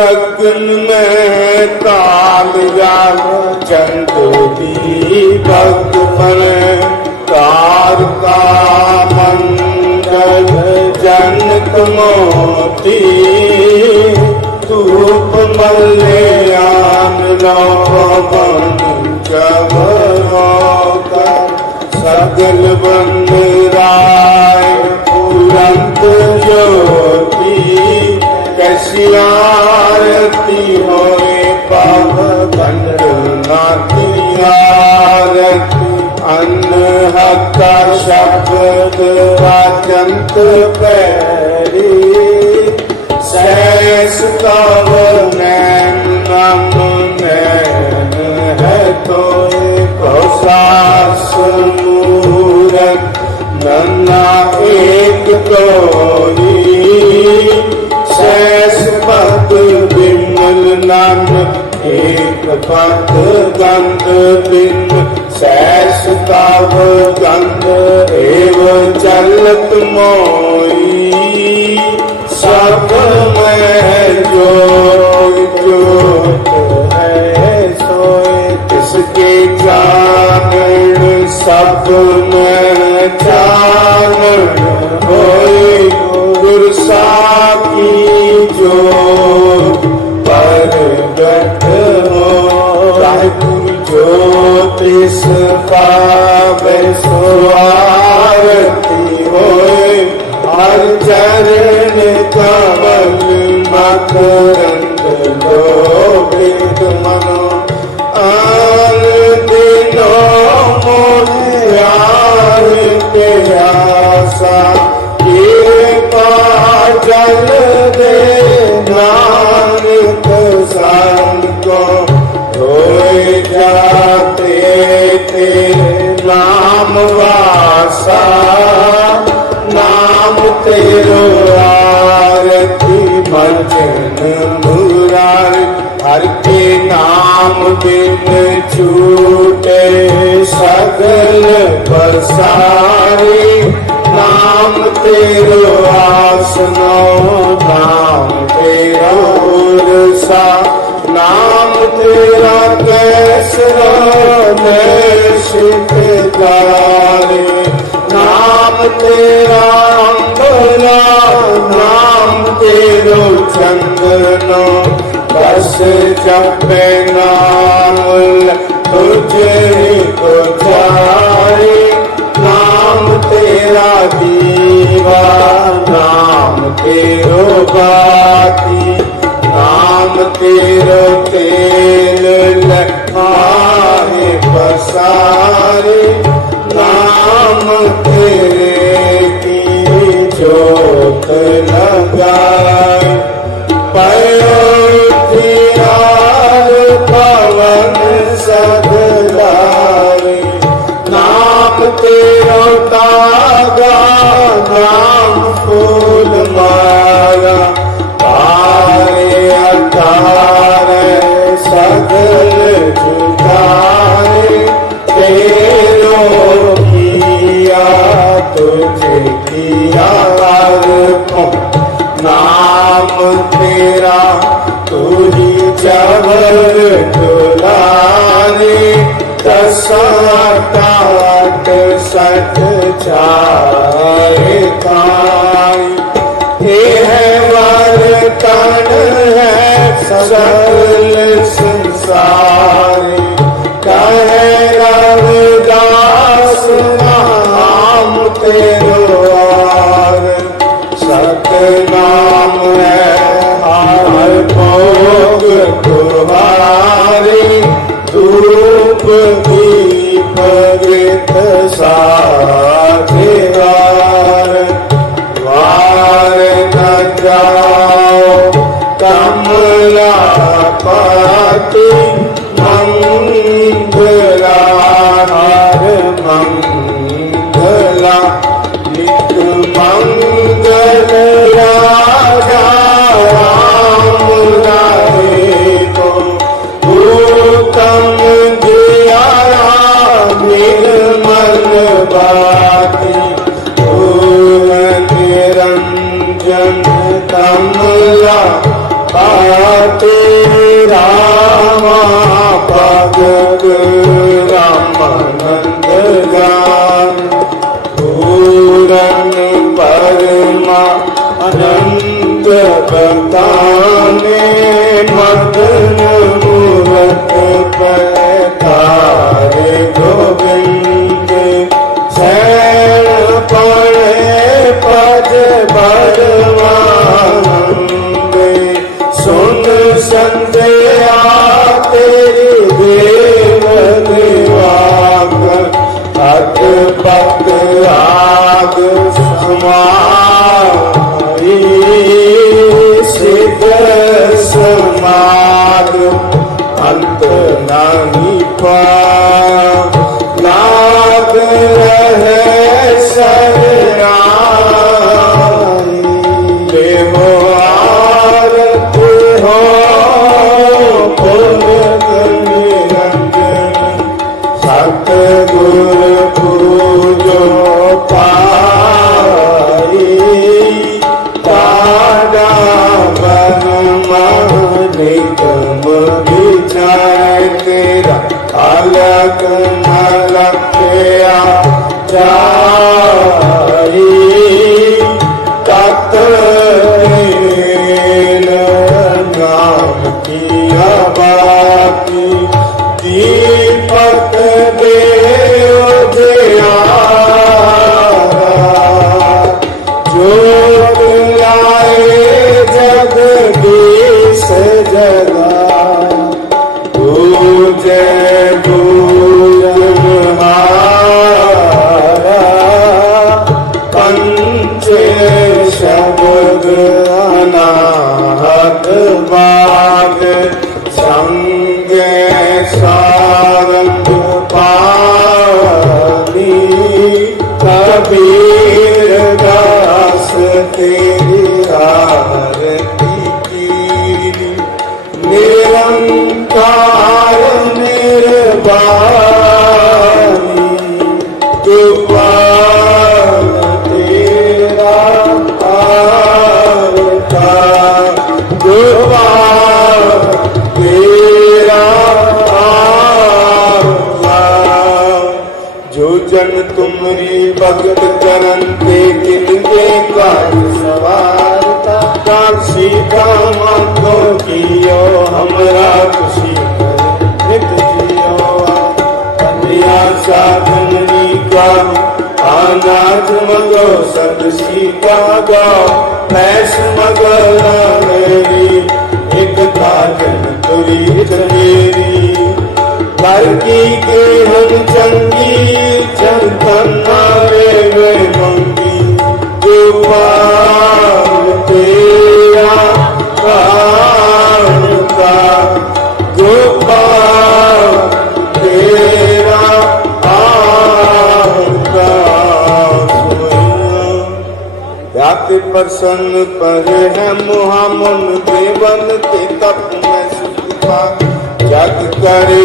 लगन में ताल चंद दीपक पर तार का मंगल जनक मोती धूप मल्यान लौवन सगल बंद राय पुरंत ज्योति कैसी आरती होए पाप खंड नाती आरती अन्न हक्का शब्द वाचंत पैरी सहस तव नैन नम नैन है तोय कौसास मूरत नन्ना एक तोई सहस पद विमल नन एक पद गंध बिन सहस तव गंध एव चलत मोई सब में जोत है सोए किसके चानन सब में चानन होए गुरसा की जोत परगट हो रायपुर ज्योत इस पावे सो आरती होए हर चरण कमल मकरंद लोभित मनो आन दिनों मोर के आशा कृपा जल दे नानक संतो होए जाते तेरे नाम वासा नाम तेरो आरती भजन मुरारी हर के नाम बिन छूटे सगल बसारी नाम तेरो आसनो नाम तेरा उरसा नाम तेरा कैसरा निशितकारी नाम तेरा अम्बला नाम तेरो चंदनो बस जपे नाम तुझे को जाए नाम तेरा दीवा नाम तेरो बाती नाम तेरो तेल लखाए पसारे नाम तेरे की जोत लगाए पयोधियार पवन सदलाए नाम तेरो तागा नाम फूल माया तारे अतारे सगल जुटाए तेरो किया तुझे किया नाम तेरा तू ही जबर दुलारे दसाट सठ चारे काई हे है वर तन है सकल संसार कहे रविदास नाम तेरो आर सतनाम है हर भोग तुम्हारी धूप दीप गीत साधेवार वार न जाओ कमला पाती मंगला हर मंगला नित मंगल राजा राम राहे को भूतम दिया निर्मल बाती निरंजन कमला तेरा भगत रामानंद जान पूरन परमा अनंत बताने मदन मूरत पैतारे गोविंद शैल पड़े पद बड़वानंदे सुन संध्या तेरी देव देवाक अत पत आग समाई सिद्ध समाग अंत नहीं पा नाग रहे सराई देवो आरत हो पुरत निरंजन सतगुर पूजो पाई तारा बन निगम विचार तेरा अलग मलक्या जाई तत नाम किया बाकी दीपक देव दयारा जोत लाए जगदीश जगा पूजे पूजनहारा पंच शब्द अनाहत बाग संग सारंग पानी कबीर दास तेरी आरती कीनी निरंकार निर्वाणी गोपाल तेरा अवतार गोपाल तेरा अवतार जो जन तुमरी भगत करन ते तिनके काज सवारता काशी का मातो कियो हमरा खुशी नित जियो कन्या साधनी का अनाज मगो सद सीता गाओ पैस मगला मेरी एक काजन तुरी मेरी करकी के हम चंगी चंदन मारे वे मंगी गोपाल तेरा कान का गोपाल तेरा का जाति प्रसन्न पर है मुहामुन देवन के तप में सुखा जग करे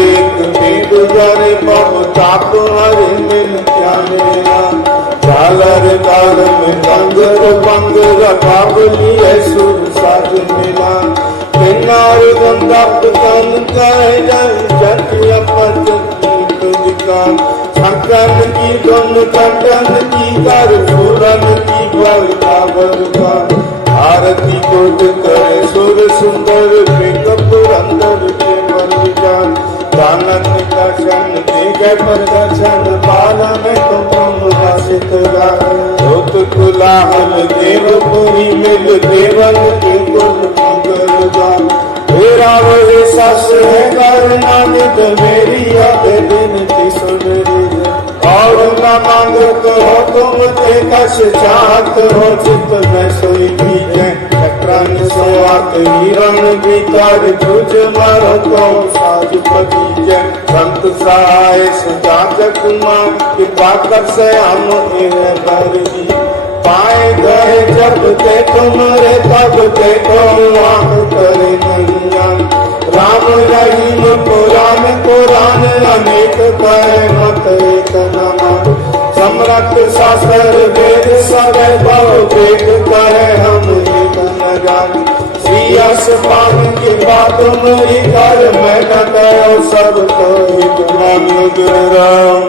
वेद करे बहु ताप हरि मिल क्या मेरा झालर दार में रंग भंग रबावली है सुर साज मिला किनार गंगाप तन कह जाए जट अपच तुझका छकन की धुन कटन की कर फूलन की बल काबर का आरती कोट करे सुर सुंदर पिकप अंदर के बलिदान दानन दर्शन देगे प्रदर्शन बाला में तुम वासित गात कुलाहल देवपुरी मिल देवन के कुल मंगल गान मेरा वही सस है करना नित मेरी याद दिन की सुन और न मांगत हो तुम ते कश चाहत हो चित में सोई कीजे चक्रान सोआत हिरण भीतर तुझ मरो तो साज पतीजे संत सहाय सजाजक मान कृपा कर से हम इन्हें बरगी पाए गए जब ते तुमरे तब ते तो आंख करे नहीं जान राम रहीम पुराण पुराण अनेक कहे मत एक नमा समरथ शास्त्र वेद सब बहु वेद कहे हम एक न जान सिया जस मान की बात नहीं कर, मैं न कहो सब तो एक नाम राम।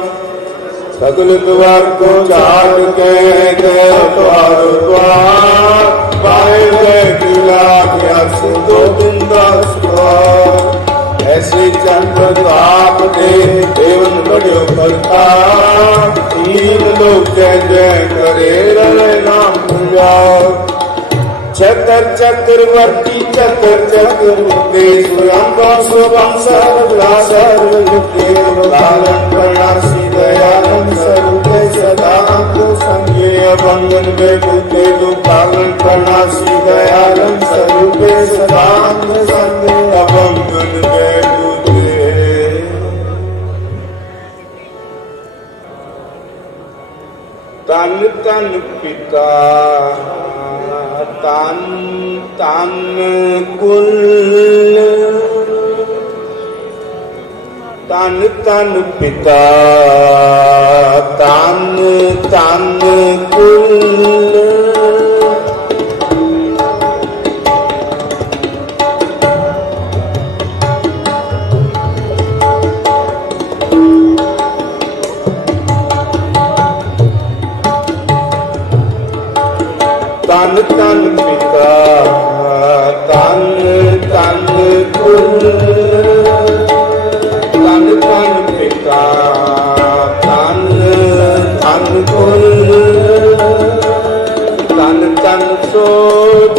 सगल द्वार को चार के द्वार द्वार, पाए गए किला गया दो दिन दास द्वार। ऐसे चंद्र ताप दे देवन बड़ो करता, तीन लोग जय जय करे रे नाम पूजा। चतर चक्रवर्ती चतर चक्रवर्ती शुभम सर्वला सर्वदेव पालन प्रणासी दयालन सर्व सदा को संज्ञेय बंधन में बुद्धे दो पालन प्रणासी दयालन सर्व सदा संज्ञेय बंधन में बुद्धे। तन तन पिता तन तन कुल, तन तन पिता तन तन कुल। तन तन पिता तन तन कुल, तन तन पिता तन तन कुल। तन तन सो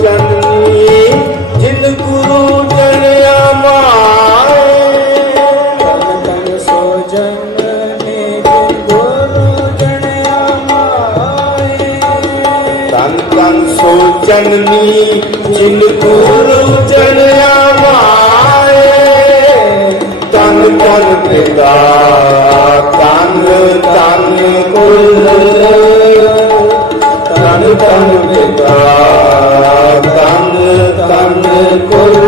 जननी जिन गुरु जनिया माए, तन तन सो जननी जिन गुरु जनिया माए। तन तन सो जननी जिन गुरु जनिया माए। तन तन पिता तन तन कुल, तन तन पिता तन तन कुल।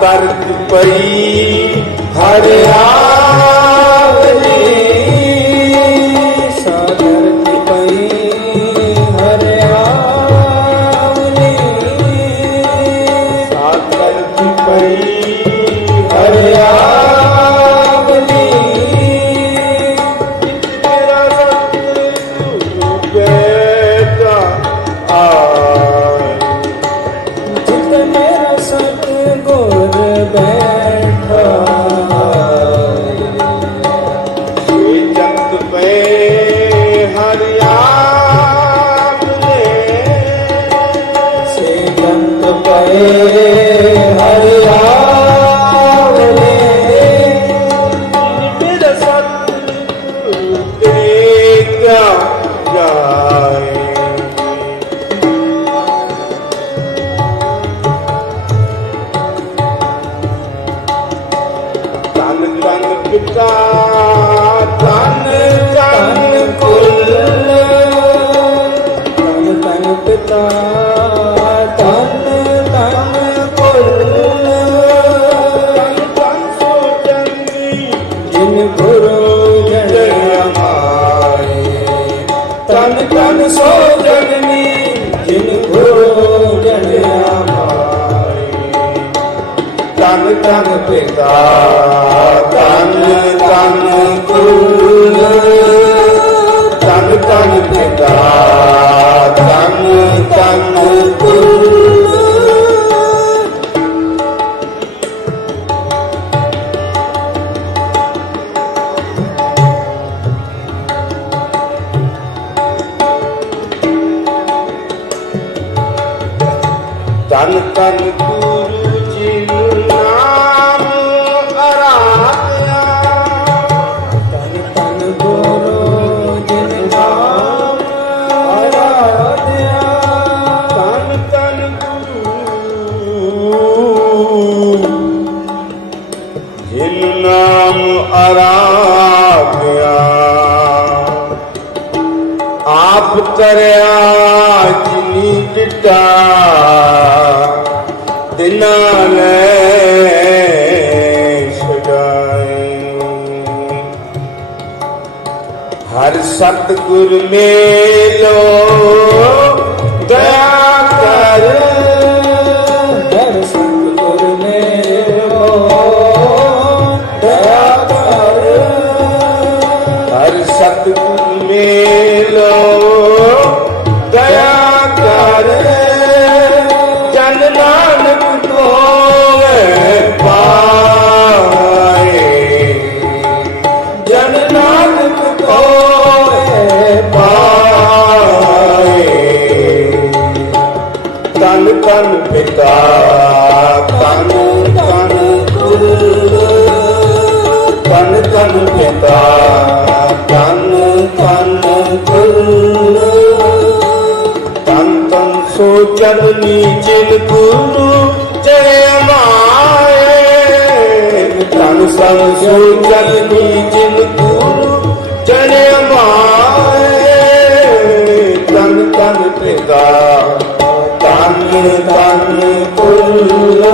तरक पई हरियावली, साधरक पई हरियावली, साधरक पई हरियावली। तेरा सतगुरु बेटा आए, जित मेरा सतगुरु बैठा। ये जगत पे हरियावले, से जगत पे हरियावले। मेरा सतगुरु देखा जाए, तन तन पिता तन तन कुल, तन तन पिता तन तन कुल। तन तन सो जननी जिन गुरु जनिया माए। तन तन सो जननी जिन गुरु जनिया माए। तन तन पिता तन तन कुल, तन तन पिता तन तन कुल। तन तन गुरु जी नाम आराध्या, तन तन गुरु जी नाम आराध्या। तन तन गुरु जिन नाम आराध्या, ਆਪ ਤਰਿਆ ਜਿਨੀ ਟਿਟਾ ਦਿਨਾਂ ਲੈ ਸਜਾਏ। ਹਰ ਸਤਿਗੁਰ ਮੇਲੋ ਦਇਆ ਕਰ, ਹਰ ਸਤਿਗੁਰ ਮੇਲੋ ਦਇਆ ਕਰ, ਹਰ ਸਤਿਗੁਰ ਮੇਲੋ ਦਇਆ ਕਰ, ਜਨ ਨਾਨਕ ਕੋਇ ਪਾਏ, ਜਨ ਨਾਨਕ ਕੋਇ ਪਾਏ। ਤਨ ਤਨ ਪਿਤਾ ਤਨ ਤਨ ਗੁਰੂ, ਤਨ ਤਨ ਪਿਤਾ ਤਨ ਤਨ ਗੁਰੂ, ਤਨ ਤਨ ਸੋ ਜਨਨੀ ਜਿਨ ਗੁਰੂ ਚਰਿਆ ਮਾਏ, ਤਨ ਤਨ ਸੋ ਜਨਨੀ ਜਿਨ ਗੁਰੂ ਚਰਿਆ ਮਾਏ। ਤਨ ਤਨ ਪਿਤਾ ਤਨ ਤਨ ਗੁਰੂ,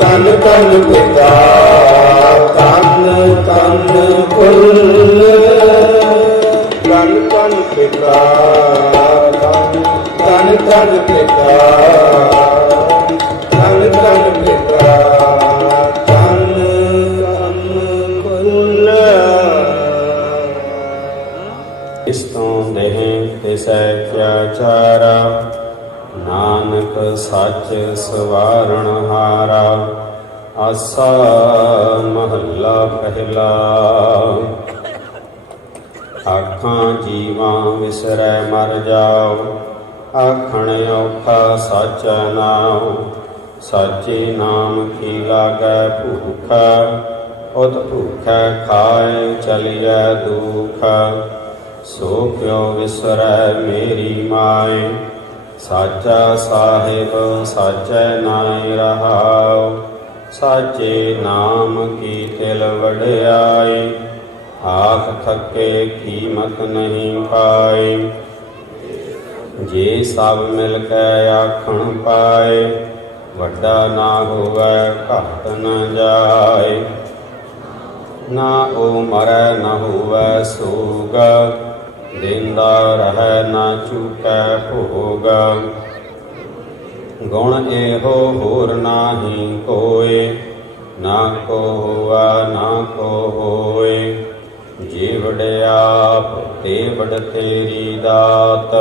ਤਨ ਤਨ ਪਿਤਾ ਤਨ ਤਨ ਗੁਰੂ, ਤਨ ਤਨ ਪਿਤਾ ਤਨ ਤਨ ਪਿਤਾ ਤਨ ਤਨ ਪਿਤਾ ਤਨ ਤਨ ਗੁਰੂ। ਇਸ ਤੋਂ ਦੇਹ ਤਿਸੈ ਕਿਆ ਚਾਰਾ, ਨਾਨਕ ਸੱਚ ਸਵਾਰਣ ਹਾਰਾ। ਆਸਾ ਮਹੱਲਾ ਪਹਿਲਾ। ਆਖਾਂ ਜੀਵਾਂ ਵਿਸਰੈ ਮਰ ਜਾਓ, ਆਖਣ ਔਖਾ ਸਾਚਾ ਨਾਉ। ਸਾਚੇ ਨਾਮ ਕੀ ਲਾਗੈ ਭੂਖਾ, ਉਤ ਭੂਖੈ ਖਾਏ ਚਲਿਐ ਦੁਖ। ਸੋ ਕਿਉ ਵਿਸਰੈ ਮੇਰੀ ਮਾਏ, ਸਾਚਾ ਸਾਹਿਬ ਸਾਚੈ ਨਾਇ ਰਹਾਉ। ਸਾਚੇ ਨਾਮ ਕੀ ਤਿਲ ਵਡਿਆਈ, ਆਖ ਥਕੇ ਕੀਮਤ ਨਹੀਂ ਪਾਈ। ਜੇ ਸਭ ਮਿਲ ਕੇ ਆਖਣ ਪਾਏ, ਵੱਡਾ ਨਾ ਹੋਵੈ ਘਟ ਨ ਜਾਏ। ਨਾ ਉਹ ਮਰੈ ਨਾ ਹੋਵੈ ਸੋਗ, ਦੇਂਦਾ ਰਹੈ ਨਾ ਚੁਕੈ ਭੋਗ। ਗੁਣ ਇਹੋ ਹੋਰ ਨਾਹੀ ਕੋਇ, ਨਾ ਕੋ ਹੋਵੈ ਨਾ ਕੋ ਹੋਇ। ਜੇ ਵਡਿਆਪ ਤੇ ਵਡ ਤੇਰੀ ਦਾਤ,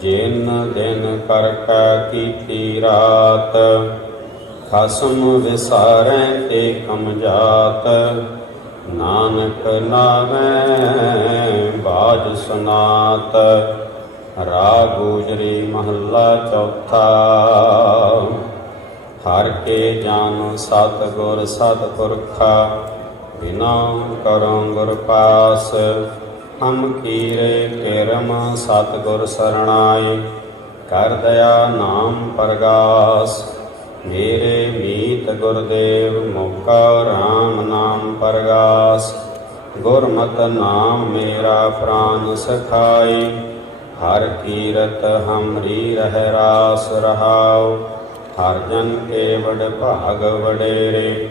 ਜਿਨ ਦਿਨ ਕਰ ਕੈ ਕੀਤੀ ਰਾਤ। ਖਸਮ ਵਿਸਾਰੈ ਤੇ ਕਮ ਜਾਤ, ਨਾਨਕ ਨਾਵੈ ਬਾਜ ਸੁਨਾਤ। ਰਾਗ ਗੁਜਰੀ ਮਹੱਲਾ ਚੌਥਾ। ਹਰ ਕੇ ਜਾਨੁ ਸਤਿਗੁਰ ਸਤਿਪੁਰਖਾ, ਬਿਨਾ ਕਰੋ ਗੁਰ ਪਾਸ। ਹਮ ਕੀਰੇ ਕਿਰਮ ਸਤਿਗੁਰ ਸਰਣਾਈ, ਕਰ ਦਇਆ ਨਾਮ ਪਰਗਾਸ। ਮੇਰੇ ਮੀਤ ਗੁਰਦੇਵ ਮੋਕਾ ਰਾਮ ਨਾਮ ਪਰਗਾਸ। ਗੁਰਮਤਿ ਨਾਮ ਮੇਰਾ ਪ੍ਰਾਨ ਸਖਾਈ, ਹਰ ਕੀਰਤ ਹਮਰੀ ਰਹਿ ਰਾਸ ਰਹਾਉ। ਹਰ ਜਨ ਕੇ ਵਡ ਭਾਗ ਵਡੇਰੇ,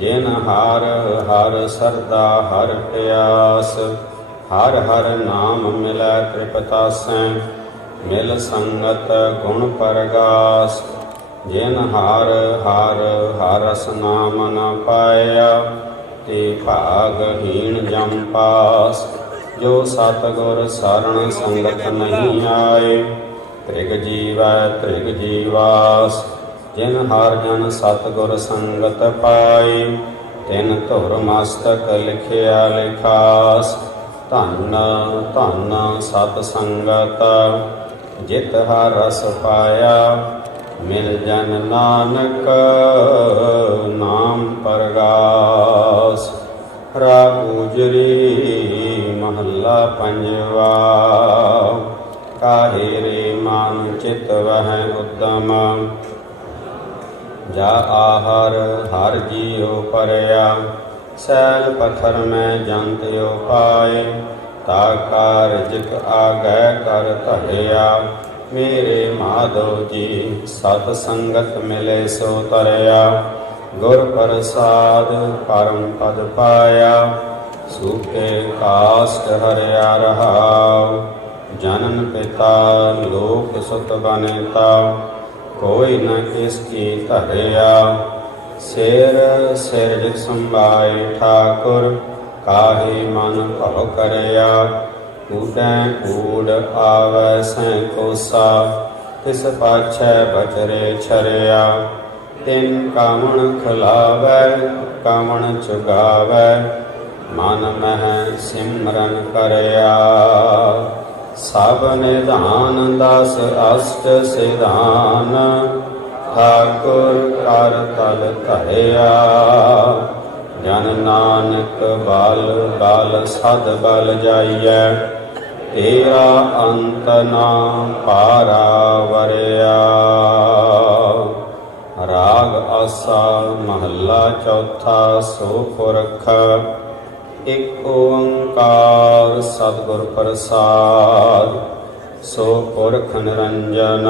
ਜਿਨ ਹਰ ਹਰ ਸਰਦਾ ਹਰ ਪਿਆਸ। ਹਰ ਹਰ ਨਾਮ ਮਿਲੈ ਤ੍ਰਿਪਤਾਸੈ, ਮਿਲ ਸੰਗਤ ਗੁਣ ਪਰਗਾਸ। ਜਿਨ ਹਰ ਹਰ ਹਰਸ ਨਾਮ ਨ ਪਾਇਆ, ਤੇ ਭਾਗਹੀਣ ਜਮ ਪਾਸ। ਜੋ ਸਤਿਗੁਰ ਸਰਣ ਸੰਗਤ ਨਹੀਂ ਆਏ, ਤ੍ਰਿਗ ਜੀਵੈ ਤ੍ਰਿਗ ਜੀਵਾਸ। ਜਿਨ ਹਰ ਜਨ ਸਤਿਗੁਰ ਸੰਗਤ ਪਾਈ, ਤਿਨ ਧੁਰ ਮਸਤਕ ਲਿਖਿਆ ਲਿਖਾਸ। ਧੰਨ ਧੰਨ ਸਤ ਸੰਗਤ, ਜਿਤ ਹਰ ਰਸ ਪਾਇਆ। ਮਿਲ ਜਨ ਨਾਨਕ ਨਾਮ ਪਰਗਾਸ। ਰਾਗ ਗੁਜਰੀ ਮਹੱਲਾ ਪੰਜਵਾ। ਕਾਹੇ ਰੇ ਮਨ ਚਿਤ ਵਹਿ ਉਦਮ, ਜਾ ਆਹਰ ਹਰ ਜੀਉ ਪਰਿਆ। ਸੈਲ ਪਥਰ ਮੈਂ ਜੰਤਿਉ ਪਾਏ, ਤਾ ਕਾਰਜਿਕ ਆਗੈ ਕਰ ਧਰਿਆ। ਮੇਰੇ ਮਾਧੋ ਜੀ ਸਤ ਸੰਗਤ ਮਿਲੇ ਸੋ ਤਰਿਆ। ਗੁਰ ਪ੍ਰਸਾਦ ਪਰਮ ਪਦ ਪਾਇਆ। ਸੂਕੇ ਕਾਸ਼ਟ ਹਰਿਆ ਰਹਾਉ। ਜਨਨ ਪਿਤਾ ਲੋਕ ਸੁਤ ਬਨੇਤਾ। ਕੋਈ ਨ ਕਿਸ ਕੀ ਧਰਿਆ। ਸਿਰ ਸਿਰਜਿਤ ਸੰਭਾਏ ਠਾਕੁਰ। ਕਾਹੇ ਮਨ ਭਉ ਕਰਿਆ। ਊਟੈ ਊੜ ਆਵੈ ਸੈਂ ਕੋਸਾ। ਤਿਸ ਪਾਛੈ ਬਚਰੇ ਛਰਿਆ। ਤਿਨ ਕਾਵਣ ਖਿਲਾਵੈ ਕਾਵਣ ਚੁਗਾਵੈ। ਮਨ ਮਹਿ ਸਿਮਰਨ ਕਰਿਆ। ਸਭ ਨਿਧਾਨ ਦਸ ਅਸ਼ਟ ਸਿਧਾਨ। ਠਾਕੁਰ ਕਰ ਤਲ ਧਰਿਆ। ਜਨ ਨਾਨਕ ਬਲ ਬਲ ਸਦ ਬਲ ਜਾਈਐ। ਤੇਰਾ ਅੰਤ ਨਾ ਪਾਰਾ ਵਰਿਆ। ਰਾਗ ਆਸਾ ਮਹੱਲਾ ਚੌਥਾ। ਸੋ ਪੁਰਖ ਇਕ ਓੰਕਾਰ ਸਤਿਗੁਰ ਪ੍ਰਸਾਦ। ਸੋ ਪੁਰਖ ਨਿਰੰਜਨ।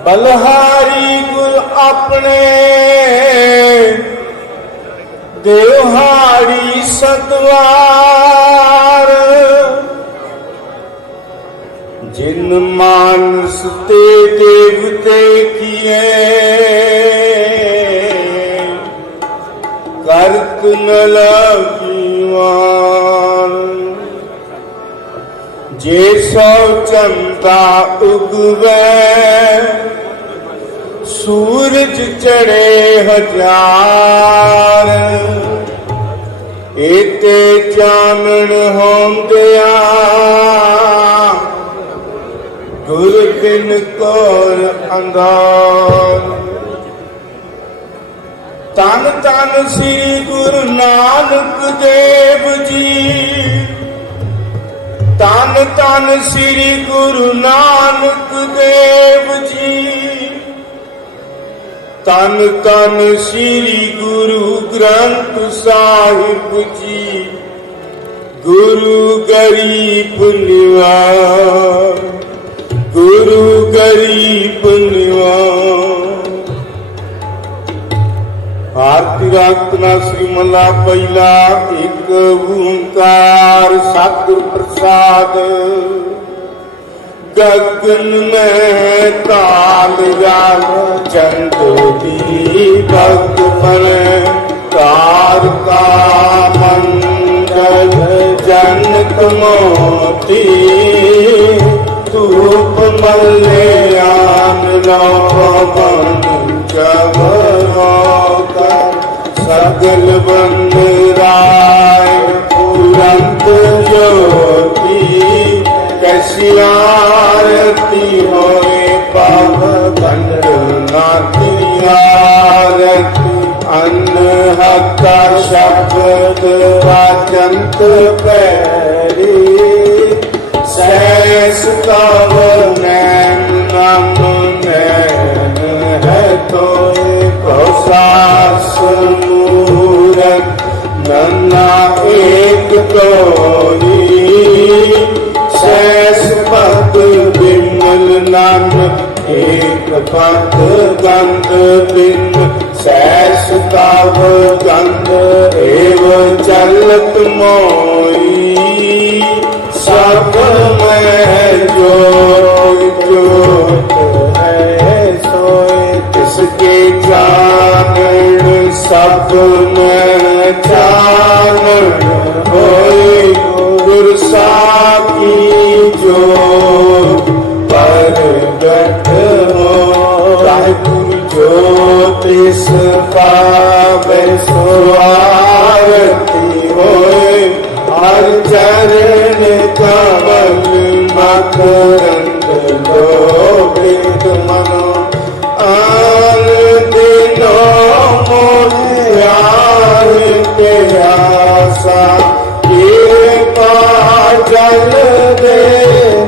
ਬਲਹਾਰੀ ਗੁਰ ਆਪਣੇ ਦੇਵਹਾਰੀ ਸਤਵਾਰ ਜਿਨ ਮਾਨਸ ਤੇ ਦੇਵਤੇ ਕੀਏ ਕਰਤ ਨ ਲਾਗੀਵਾਨ ਜੇ ਸੋ ਚੰਦਾ ਉਗਵੇ ਸੂਰਜ ਚੜੇ ਹਜ਼ਾਰ ਏਤੇ ਚਾਨਣ ਹੁੰਦਿਆ ਗੁਰ ਬਿਨ ਕੋਰ ਅੰਧਾਰ ਤਨ ਤਨ ਸ੍ਰੀ ਗੁਰੂ ਨਾਨਕ ਦੇਵ ਜੀ ਤਨ ਤਨ ਸ੍ਰੀ ਗੁਰੂ ਨਾਨਕ ਦੇਵ ਜੀ ਤਨ ਤਨ ਸ੍ਰੀ ਗੁਰੂ ਗ੍ਰੰਥ ਸਾਹਿਬ ਜੀ ਗੁਰੂ ਗਰੀਬ ਨਿਵਾਸ ਗੁਰੂ ਗਰੀਬ ਨਿਵਾਸ ਆਰਤੀ ਰਾਗਤਨਾ ਸ੍ਰੀ ਮਹਲਾ ਪਹਿਲਾ ਇੱਕ ਓੰਕਾਰ ਸਤਿਗੁਰ ਪ੍ਰਸਾਦ ਗਗਨ ਮੈਂ ਤਾਲ ਜਾਗ ਚੰਦ ਦੀਪਕ ਪਰ ਤਾਰ ਕਾ ਮੰਡਲ ਜਨਕ ਮੋਤੀ ਧੂਪ ਮਲਿਆਨ ਲੋਭਨ ਜਗਰੋਗਾ ਸਗਲ ਬੰਦ ਰਾਏ ਪੁਰੰਤ ਜੋਤੀ ਕੈਸੀ ਆਰਤੀ ਹੋਏ ਪਾਵ ਗੰਡ ਨਾਤੀ ਆਰਤੀ ਅਨਹਤਾ ਸ਼ਬਦ ਵਾਚੰਤ ਪੈਰੀ ਸੈਸ ਕਵ ਨੈਣ ਨਾਮ ਨੈਣ ਹੈ ਤੋਏ ਪ੍ਰਸਾਸ ਮੂਰਤ ਨੰਨਾ ਏਕ ਤੋਈ ਸੈਸ ਪਦ ਬਿਮਲ ਨਾਮ ਏਕ ਪਦ ਗੰਧ ਬਿਨ ਸੈਸ ਕਵ ਗੰਧ ਏਵ ਚਲਤ ਮੋਈ ਸਭ ਮੈਂ ਜੋਤ ਜੋਤ ਹੈ ਸੋਏ ਤਿਸਕੇ ਜਾਣਨ ਸਭ ਮੈਂ ਜਾਣਨ ਹੋਏ ਗੁਰ ਸਾਖੀ ਜੋਤ ਪ੍ਰਗਟ ਹੋ ਵਾਹਿਗੁਰੂ ਜੋਤ ਇਸ ਪਾਵੇ ਸੁਆਰਤੀ ਹੋਏ ਹਰ ਚਰਨ ਕਮਲ ਮਕਰੰਦ ਲੋਭਿਤ ਮਨੋ ਆਨ ਦਿਨੋ ਮੋਹਿਆਰ ਤੇ ਆਸਾ ਕਿਰਪਾ ਜਲ ਦੇ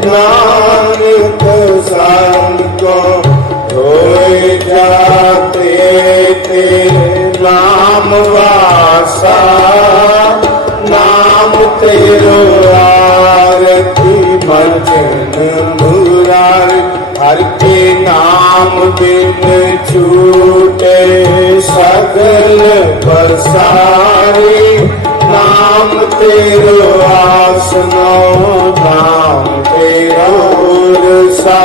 ਨਾਨਕ ਸੰਗ ਕੋ ਹੋਏ ਜਾਤੇ ਤੇ ਨਾਮ ਵਾਸਾ ਨਾਮ ਤੇਰੋ ਆਰਤੀ ਮਜਨ ਮੁਰਾਰ ਹਰ ਕੇ ਨਾਮ ਬਿਨ ਛੂਟੇ ਸਗਲ ਬਸਾਰੀ ਨਾਮ ਤੇਰੋ ਆਸਨੋ ਨਾਮ ਤੇਰਾ ਉਰਸਾ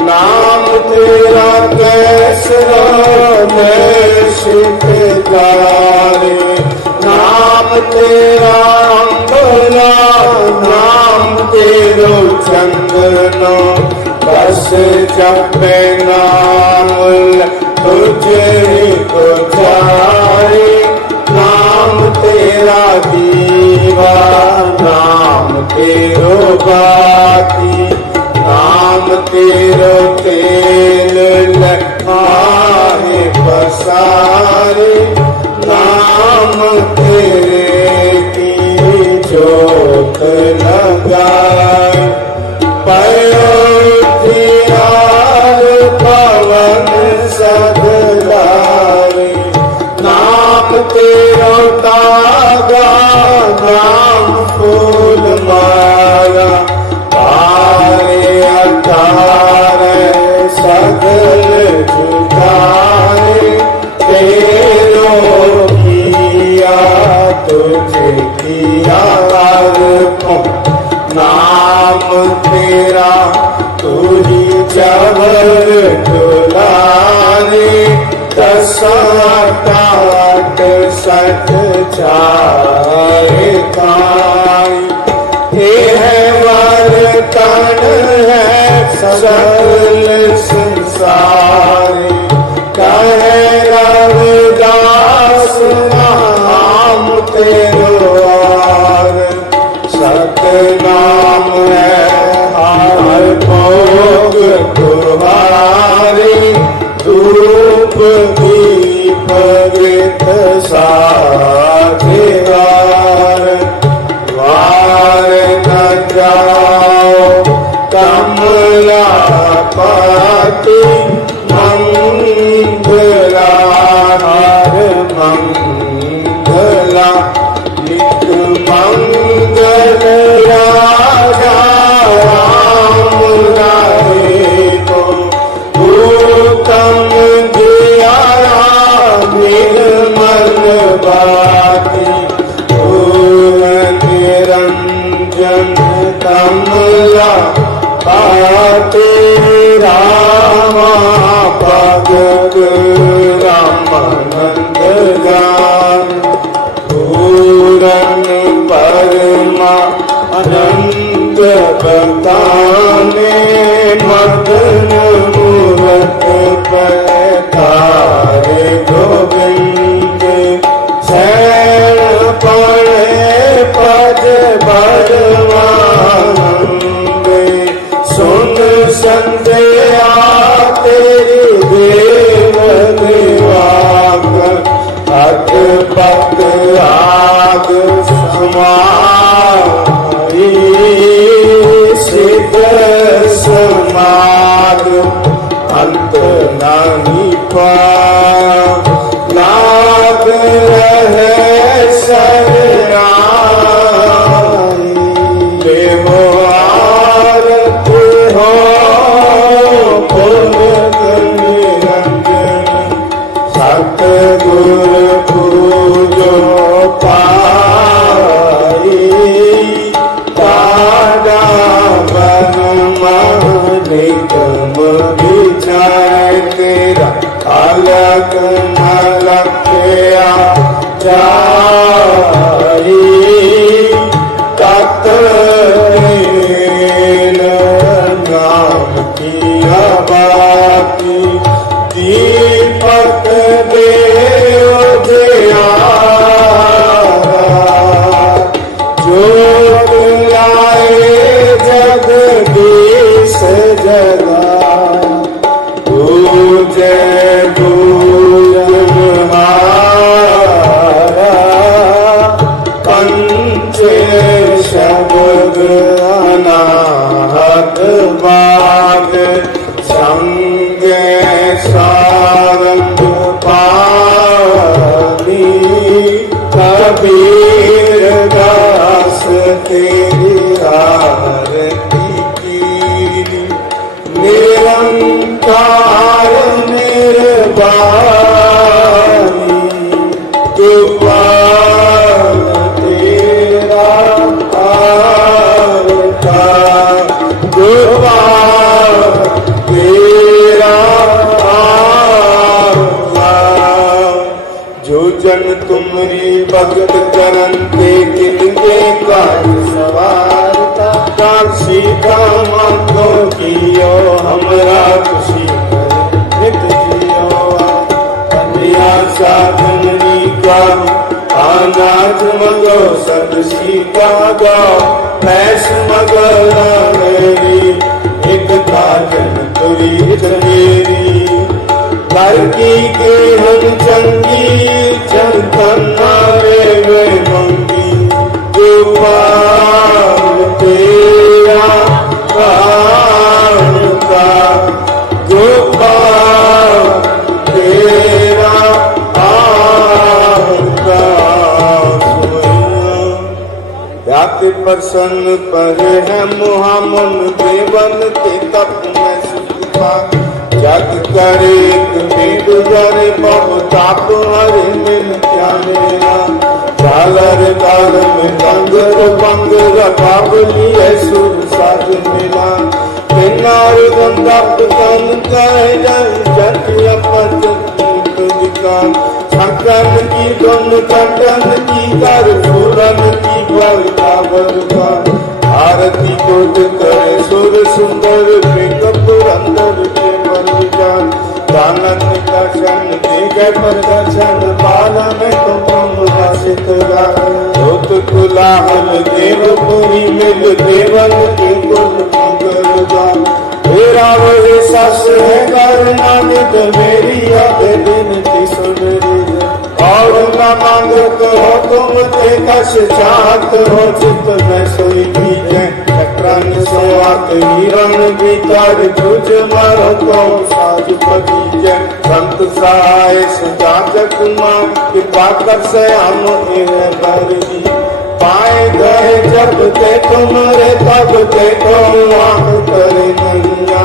ਨਾਮ ਤੇਰਾ ਕੈਸਰਾ ਮੈਂ ਸਿੱਧਾਰੇ ਨਾਮ ਤੇਰਾ ਅੰਬਲਾ ਨਾਮ ਤੇਰੋ ਚੰਦਨੋ ਬਸ ਜਪੇ ਨਾਮ ਤੁਝੇ ਕੋ ਜਾਏ ਨਾਮ ਤੇਰਾ ਦੀਵਾ ਨਾਮ ਤੇਰੋ ਬਾਤੀ ਨਾਮ ਤੇਰੋ ਤੇਲ ਲਖਾਏ ਬਸਾਰੇ ਨਾਮ ਤੇਰੇ ਕੀ ਜੋਤ ਲਗਾਏ ਪਇਓ ਧਿਆਨ ਪਵਨ ਸਦਲਾਰੇ ਨਾਮ ਤੇਰੋ ਤਾਗਾ ਨਾਮ ਫੂਲ ਮਾਇਆ ਪਾਰੇ ਅਠਾਰੇ ਸਦ ਚਾਰੇ ਤਾਈ ਇਹ ਹੈ ਵਰਤਨ ਹੈ ਸਗਲ ਸੰਸਾਰੇ ਕਹੇ ਰਵਿਦਾਸ ਨਾਮ ਤੇਰੋ ਆਰ ਸਤਨਾਮ ਹੈ ਹਰ ਭੋਗ ਤੁਹਾਰੇ ਧੂਪ ਦੀਪ ਗ੍ਰਿਤ ਸਾਥਿ ਵਾਰ ਵਾਰ ਨ ਜਾਓ ਕਮਲਾ ਪਾਤੀ ਮੰਗਲਾ ਹਰ ਮੰਗਲਾ ਨਿਤ ਮੰਗਲ ਰਾਜਾ ਰਾਮ ਰਾਏ ਕੋ ਭੂਤਮ ਦਿਆਰਾ ਨਿਰਮਲ ਬਾਤੀ ਪੂਰਨ ਨਿਰੰਜਨ ਕਮਲਾ ਪਾਤੇ ਰਾਮਾ ਭਗਤ ਰਾਮਾਨੰਦ ਗਾਨ ਪੂਰਨ ਪਰਮਾ ਅਨੰਦ ਬਤਾਨੇ ਮਦਨ ਮੂਰਤ ਪੈਤਾਰੇ ਗੋਬਿੰਦ ਸੈਣ ਪੜੇ ਪਜ ਬੜਵਾਨੰਦੇ ਸੁਨ ਸੰਦਿਆ ਤੇਰੀ ਦੇਵ ਨਿਵਾਕ ਅਟ ਪਤ ਆਗ ਸਮਾਈ ਸਿਧ ਸਮਾਦ ਅੰਤ ਨਾਹੀ ਪਾ ਲਾਗ ਰਹੇ ਸਰਾਈ ਦੇਵੋ ਆਰਤ ਹੋ ਪੁਰਖ ਨਿਰੰਜਨ ਸਤ ਗੁਰ ਪੂਜੋ ਪਾਈ ਤਾੜਾ ਬਨ ਮਹਲਿਕਮ ਵਿਚਾਰ ਤੇਰਾ ਅਲਗ ਨ ਲਖਿਆ ਜਾਈ ਤਤ ਤੇਲ ਨਾਮ ਕੀਆ ਬਾਤੀ ਦੀਪਕ ਦੇ ਉਜਿਆਰਾ ਜੋਤ ਲਾਏ ਜਗਦੀਸ਼ ਜਗਾ ਦੂਜੇ ਹਾਰਾ ਪੰਚੇ ਸ਼ਬਦ ਅਨਾਹਤ ਬਾਗ ਸੰਗੇ ਸਾਰੰਗ ਪਾਨੀ ਕਬੀਰ ਦਾਸ ਤੇਰੀ ਆਰਤੀ ਕੀਨੀ ਨਿਰੰਕਾਰ ਨਿਰਵਾਣੀ ਗੁਪਾਲ ਤੇਰਾ ਆਰਤਾ ਗੁਪਾਲ ਤੇਰਾ ਆਰਤਾ ਜੋ ਜਨ ਤੁਮਰੀ ਭਗਤ ਕਰਨ ਤੇ ਕਿਲਗੇ ਕਾਜ ਸਵਾਰਤਾ ਕਾਸ਼ੀ ਕਾਮਾ ਕੋ ਕੀਓ हमरा खुशी नित जियो कन्या साधनी का अनाथ मगो सद सीता गो पैस मगला मेरी एक काजन तुरी मेरी लड़की के हम चंगी चंदन मारे वे मंगी गोपाल तेरा गोपाल तेरा जाति प्रसन्न पर है मुहामुन देवन के तप में सुखा जग करे वेद करे बहु ताप हरे मिल क्या मेरा झालर काल में कंगर पंगर बाबली है सुर साध मिला नार गंगा तन कह जाए जटिया पद का संकन की गन कटन की कर फूलन की बरका बरका आरती कोट करे सुर सुंदर मेकअप अंदर के बन जान दानन दर्शन देखे प्रदर्शन बालन तुम वासित गात कुलाहल देवपुरी मिल देवन के कुल मगर जान मेरा वही सस है करना नित मेरी अब बिनती सुन लीजिए और न मांगत हो तुम ते कश चाहत हो चित में सोई कीजे चक्रान सोआत हिरण भीतर तुझ मर को साज पतीजे संत सहाय सजाजक मां कृपा कर से हम इन्हें बरदी पाए गए जब ते तुम्हारे तब ते तुम आंख करे नैया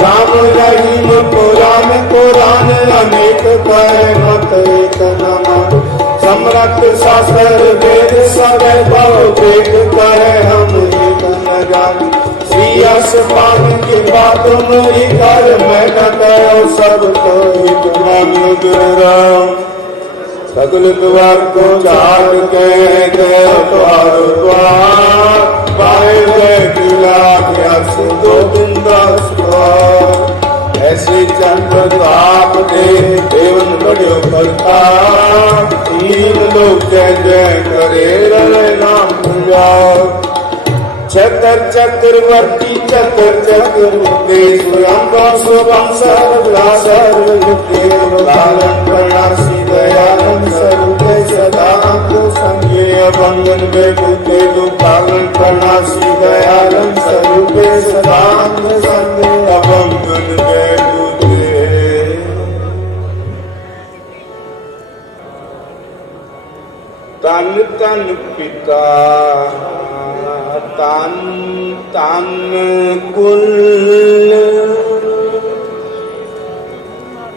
राम रहीम पुराण अनेक कहे मत एक नमन समरथ शास्त्र वेद सब बहु वेद कहे हम एक न जान श्री असमान की बात मेरी कर मैं न कहो सब तो एक मान सगल द्वार को झाड़ के द्वार द्वार पाए गए किला गया सिद्धो बिंदास ऐसे चंद्र ताप दे देवन बड़ो करता तीन लोग जय जय करे रे नाम जाओ छतर चक्रवर्ती चक्र चक्रवर्ती स्वयं शुभम सर्वदा सर्वदेव बालन प्रणासी दयालन सर्वे सदा संज्ञेय बंधन बेबुते दो बालन प्रणासी दयालन सर्वे सदा संज्ञेय बंधन बेबुते तन तन पिता तन तन कुल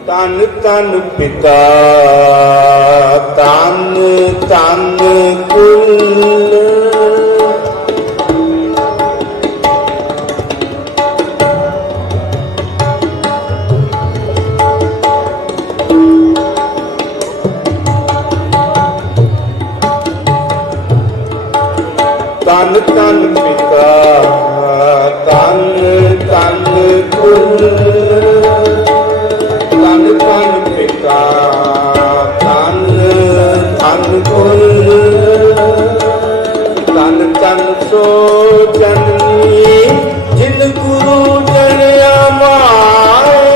तन तन पिता तन तन कुल तन तन पिता तन तन कुल तन तन पिता तन तन कुल तन तन सो जननी जिन गुरु जनिया माए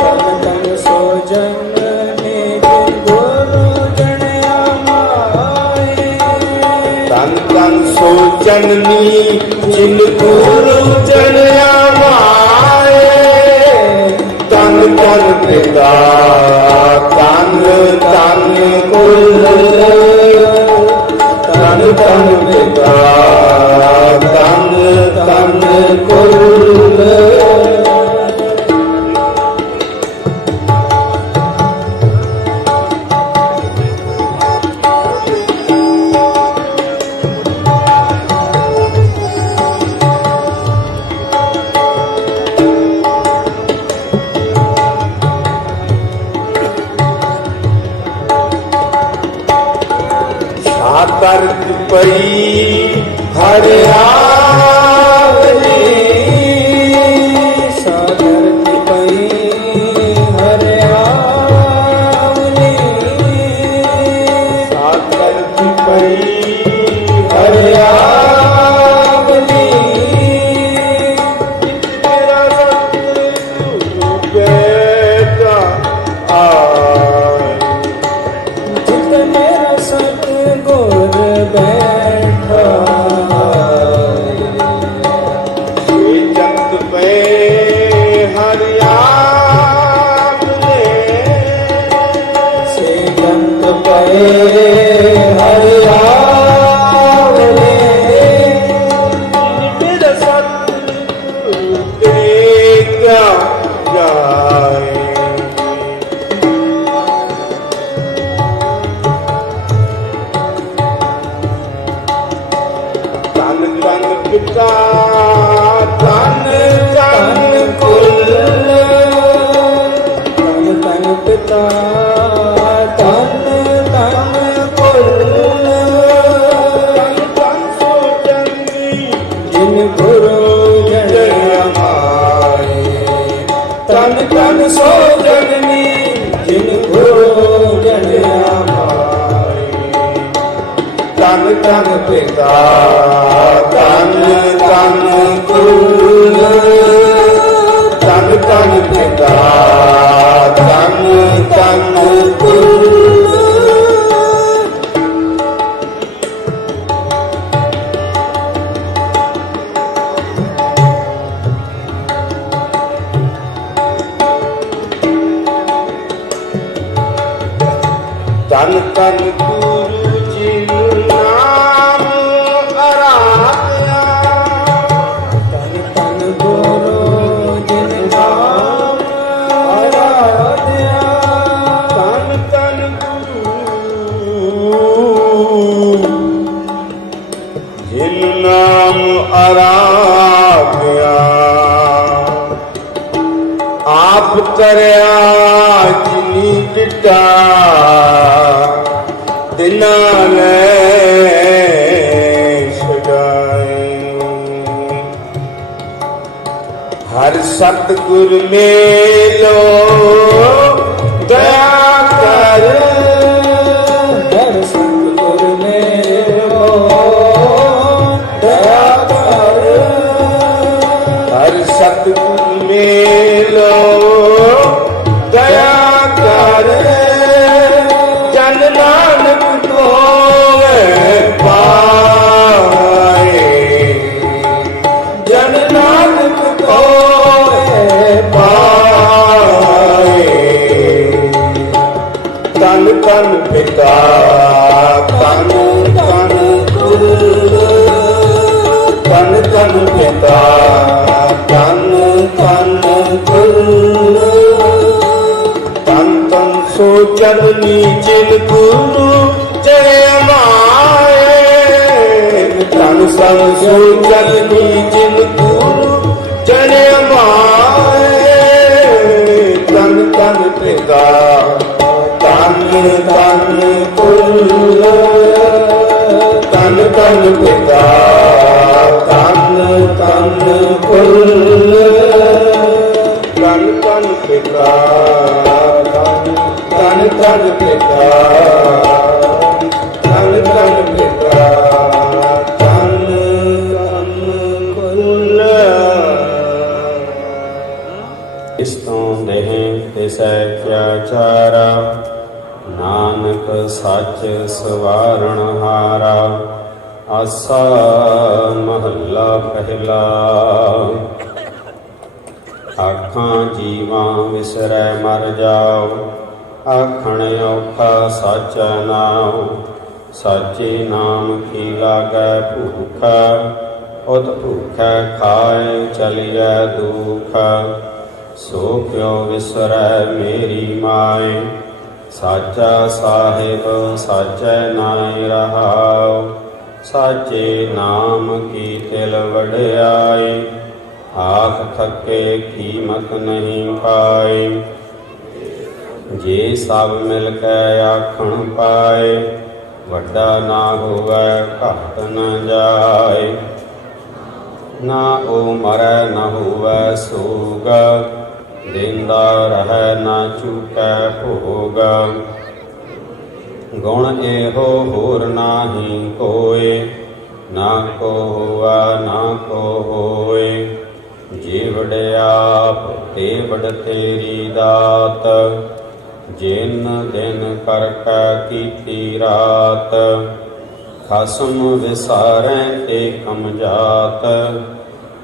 तन तन सो जननी जिन गुरु जनिया माए तन तन सो जननी जिन गुरु जनिया माए तन तन पिता तन तन कुल तन तन पिता तन तन कुल करत पई हरियावली सागरत पई हरियावली सागरत पई हरियावली मेरा सतगुरु बेटा जित मेरा सतगुर बैठा ये जगत पे हरियावली से जंत पे हरियावली मेरा सतगुरु देखा जाए तन तन पिता तन तन कुल तन तन पिता तन तन ਜਨ ਸੋ ਜਗਨੀ ਜਿਨ ਗੁਰੂ ਜਨਿਆ ਮਾਈ। ਧੰਨ ਧੰਨ ਪਿਤਾ ਧੰਨ ਧੰਨ ਗੁਰੂ ਧੰਨ ਧੰਨ ਪਿਤਾ ਧੰਨ ਧੰਨ ਗੁਰੂ। ਧੰਨ ਧੰਨ ਗੁਰੂ ਜੀ ਨਾਮ ਅਰਾਧਿਆ। ਧੰਨ ਧੰਨ ਗੁਰੂ ਜਿਨ ਨਾਮ ਆਰਾਧਿਆ। ਧੰਨ ਧੰਨ ਗੁਰੂ ਜਿਨ ਨਾਮ ਅਰਾਧਿਆ। ਆਪ ਤਰਿਆ ਜਿਨੀ ਡਿਟਾ ਤਿਨਾ ਲੈ ਛਡਾਏ। ਹਰ ਸਤਿਗੁਰ ਮੇਲੋ ਦਇਆ ਕਰ। ਹਰ ਸਤਿਗੁਰ ਮੇਲੋ ਦਇਆ ਕਰ। ਹਰ ਸਤਿਗੁਰ ਮੇਲੋ ਦਇਆ ਕਰ। ਜਨ ਨਾਨਕ ਕੋਇ ਪਾਏ। ਜਨ ਨਾਨਕ ਕੋਇ ਪਾਏ। ਧੰਨ ਧੰਨ ਪਿਤਾ ਧੰਨ ਧੰਨ ਗੁਰੂ ਧੰਨ ਧੰਨ ਪਿਤਾ ਧੰਨ ਧੰਨ ਗੁਰੂ। ਧੰਨ ਧੰਨ ਸੋ ਜਨਨੀ ਜਿਨ ਗੁਰੂ ਜਨਿਆ ਮਾਏ। ਧੰਨ ਧੰਨ ਸੋ ਜਨਨੀ ਜਿਨ ਗੁਰੂ ਜਨਿਆ ਮਾਏ। ਧੰਨ ਧੰਨ ਪਿਤਾ ਧੰਨ ਧੰਨ ਗੁਰੂ ਧੰਨ ਧੰਨ ਪਿਤਾ ਧੰਨ ਧੰਨ ਗੁਰੂ ਧੰਨ ਧੰਨ ਪਿਤਾ ਧੰਨ ਧੰਨ ਪਿਤਾ ਧੰਨ ਧੰਨ ਪਿਤਾ ਧੰਨ ਧੰਨ ਗੁਰੂ। ਇਸ ਤੋਂ ਦੇਹ ਤਿਸੈ ਕਿਆ ਚਾਰਾ ਨਾਨਕ ਸੱਚ ਸਵਾਰਣ ਹਾਰਾ। ਆਸਾ ਮਹੱਲਾ ਪਹਿਲਾ। ਆਖਾਂ ਜੀਵਾਂ ਵਿਸਰੈ ਮਰ ਜਾਓ ਆਖਣ ਔਖਾ ਸਾਚਾ ਨਾਉ। ਸਾਚੇ ਨਾਮ ਕੀ ਲਾਗੈ ਭੂਖ ਉਤ ਭੂਖੈ ਖਾਏ ਚਲਿਐ ਦੁਖ। ਸੋ ਕਿਉ ਵਿਸਰੈ ਮੇਰੀ ਮਾਏ ਸਾਚਾ ਸਾਹਿਬ ਸਾਚੈ ਨਾਇ ਰਹਾਉ। ਸਾਚੇ ਨਾਮ ਕੀ ਤਿਲ ਵਡਿਆਈ ਆਖ ਥਕੇ ਕੀਮਤ ਨਹੀਂ ਪਾਈ। ਜੇ ਸਭ ਮਿਲ ਕੇ ਆਖਣ ਪਾਏ ਵੱਡਾ ਨਾ ਹੋਵੇ ਘਟ ਨ ਜਾਏ। ਨਾ ਉਹ ਮਰੈ ਨ ਹੋਵੇ ਸੋਗ ਦੇਂਦਾ ਰਹਿ ਨਾ ਚੁਕੈ ਭੋਗ। ਗੁਣ ਇਹੋ ਹੋਰ ਨਾਹੀ ਕੋਇ ਨਾ ਕੋ ਹੋਆ ਨਾ ਕੋ ਹੋਏ। ਜੇ ਵਡਿਆਪ ਤੇ ਵਡ ਤੇਰੀ ਦਾਤ ਜਿਨ ਦਿਨ ਕਰ ਕੈ ਕੀਤੀ ਰਾਤ। ਖਸਮ ਵਿਸਾਰੈ ਤੇ ਕਮ ਜਾਤ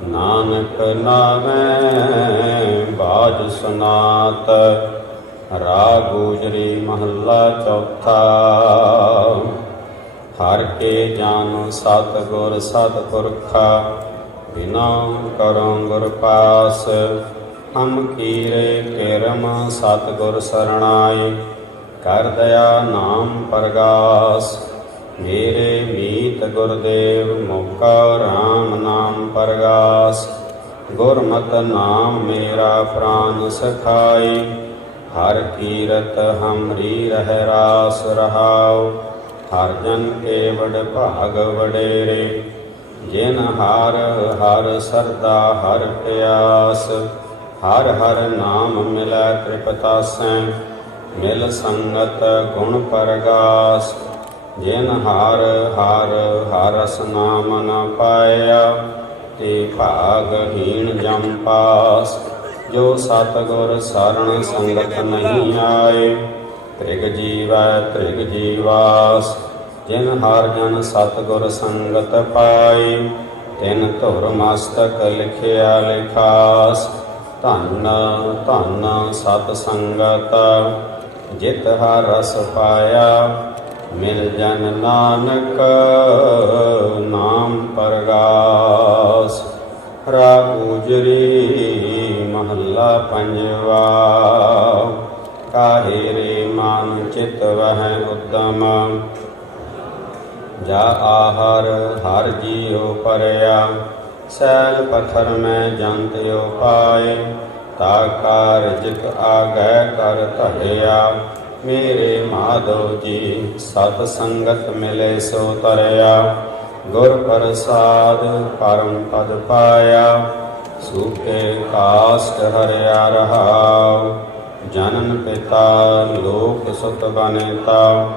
ਨਾਨਕ ਨਾਵੈ ਬਾਜ ਸੁਨਾਤ। ਰਾਗ ਗੁਜਰੀ ਮਹੱਲਾ ਚੌਥਾ। ਹਰ ਕੇ ਜਾਨੁ ਸਤਿਗੁਰ ਸਤਿਪੁਰਖਾ ਬਿਨਾ ਕਰੋ ਗੁਰ ਪਾਸ। ਹਮ ਕੀਰੇ ਕਿਰਮ ਸਤਿਗੁਰ ਸਰਣਾਈ ਕਰ ਦਇਆ ਨਾਮ ਪਰਗਾਸ। ਮੇਰੇ ਮੀਤ ਗੁਰਦੇਵ ਮੋਕਾ ਰਾਮ ਨਾਮ ਪਰਗਾਸ। ਗੁਰਮਤਿ ਨਾਮ ਮੇਰਾ ਪ੍ਰਾਨ ਸਖਾਈ ਹਰ ਕੀਰਤ ਹਮਰੀ ਰਹਿ ਰਾਸ ਰਹਾਉ। ਹਰ ਜਨ ਕੇ ਵਡ ਭਾਗ ਵਡੇਰੇ ਜਿਨ ਹਰ ਹਰ ਸਰਦਾ ਹਰ ਪਿਆਸ। ਹਰ ਹਰ ਨਾਮ ਮਿਲੈ ਤ੍ਰਿਪਤਾਸੈ ਮਿਲ ਸੰਗਤ ਗੁਣ ਪਰਗਾਸ ਜਿਨ ਹਰ ਹਰ ਹਰਸ ਨਾਮ ਨ ਪਾਇਆ ਤੇ ਭਾਗਹੀਣ ਜਮ ਪਾਸ ਜੋ ਸਤਿਗੁਰ ਸਰਣ ਸੰਗਤ ਨਹੀਂ ਆਏ ਤ੍ਰਿਗ ਜੀਵੈ ਤ੍ਰਿਗ ਜੀਵਾਸ ਜਿਨ ਹਰ ਜਨ ਸਤਿਗੁਰ ਸੰਗਤ ਪਾਈ ਤਿਨ ਧੁਰ ਮਸਤਕ ਲਿਖਿਆ ਲਿਖਾਸ ਧੰਨ ਧੰਨ ਸਤ ਸੰਗਤ ਜਿਤ ਹਰ ਰਸ ਪਾਇਆ ਮਿਲ ਜਨ ਨਾਨਕ ਨਾਮ ਪਰਗਾਸ। ਰਾਗ ਗੁਜਰੀ ਮਹੱਲਾ ਪੰਜਵਾ। ਕਾਹੇ ਰੇ ਮਨ ਚਿਤ ਵਹਿ ਉਦਮ ਜਾ ਆਹਰ ਹਰ ਜੀਉ ਪਰਿਆ ਸੈਲ ਪਥਰ ਮੈਂ ਜੰਤਿਉ ਪਾਏ ਤਾ ਕਾਰਜਿਤ ਆਗੈ ਕਰ ਧਰਿਆ ਮੇਰੇ ਮਾਧੋ ਜੀ ਸਤ ਸੰਗਤ ਮਿਲੇ ਸੋ ਤਰਿਆ ਗੁਰ ਪ੍ਰਸਾਦ ਪਰਮ ਪਦ ਪਾਇਆ ਸੂਖੇ ਕਾਸ਼ਟ ਹਰਿਆ ਰਹਾਉ ਜਨਨ ਪਿਤਾ ਲੋਕ ਸੁਤ ਬਨੇਤਾ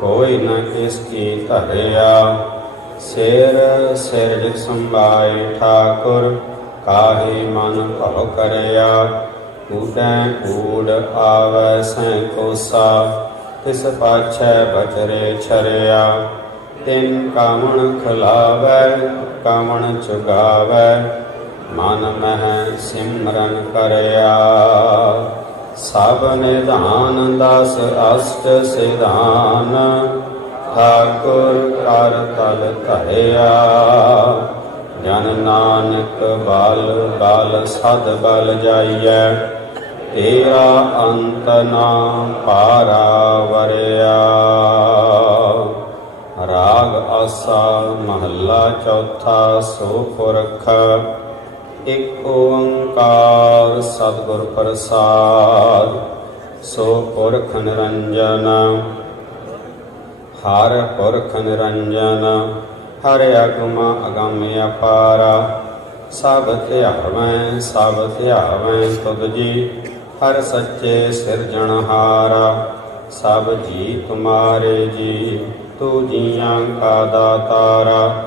ਕੋਈ ਨ ਕਿਸ ਕੀ ਧਰਿਆ ਸਿਰ ਸਿਰਜਿਤ ਸੰਭਾਏ ਠਾਕੁਰ ਕਾਹੇ ਮਨ ਭਉ ਕਰਿਆ ਕੂੜੈ ਕੂੜ ਆਵੈ ਸੈਂ ਕੋਸਾ ਤਿਸ ਪਾਛੈ ਬਚਰੇ ਛਰਿਆ ਤਿਨ ਕਾਮਣ ਖਿਲਾਵੈ ਕਾਮਣ ਚੁਗਾਵੈ ਮਨ ਮਹਿ ਸਿਮਰਨ ਕਰਿਆ ਸਭ ਨਿਧਾਨ ਦਸ ਅਸ਼ਟ ਸਿਧਾਨ ਠਾਕੁਰ ਕਰ ਤਲ ਧਰਿਆ ਜਨ ਨਾਨਕ ਬਲ ਬਲ ਸਦ ਬਲ ਜਾਈਐ ਤੇਰਾ ਅੰਤ ਨਾ ਪਾਰਾ ਵਰਿਆ। ਰਾਗ ਆਸਾ ਮਹੱਲਾ ਚੌਥਾ। ਸੋ ਪੁਰਖ ਇਕ ਓੰਕਾਰ ਸਤਿਗੁਰ ਪ੍ਰਸਾਦ ਸੋ ਪੁਰਖ ਨਿਰੰਜਨ ਹਰ ਪੁਰਖ ਨਿਰੰਜਨ ਹਰ ਅਗਮ ਅਗਮ ਅਪਾਰਾ ਸਭ ਧਿਆਵੈ ਤੁਧ ਜੀ ਹਰ ਸੱਚੇ ਸਿਰਜਣਹਾਰਾ ਸਭ ਜੀ ਤੁਮਾਰੇ ਜੀ ਤੂ ਜੀਆਂ ਕਾ ਦਾਤਾਰਾ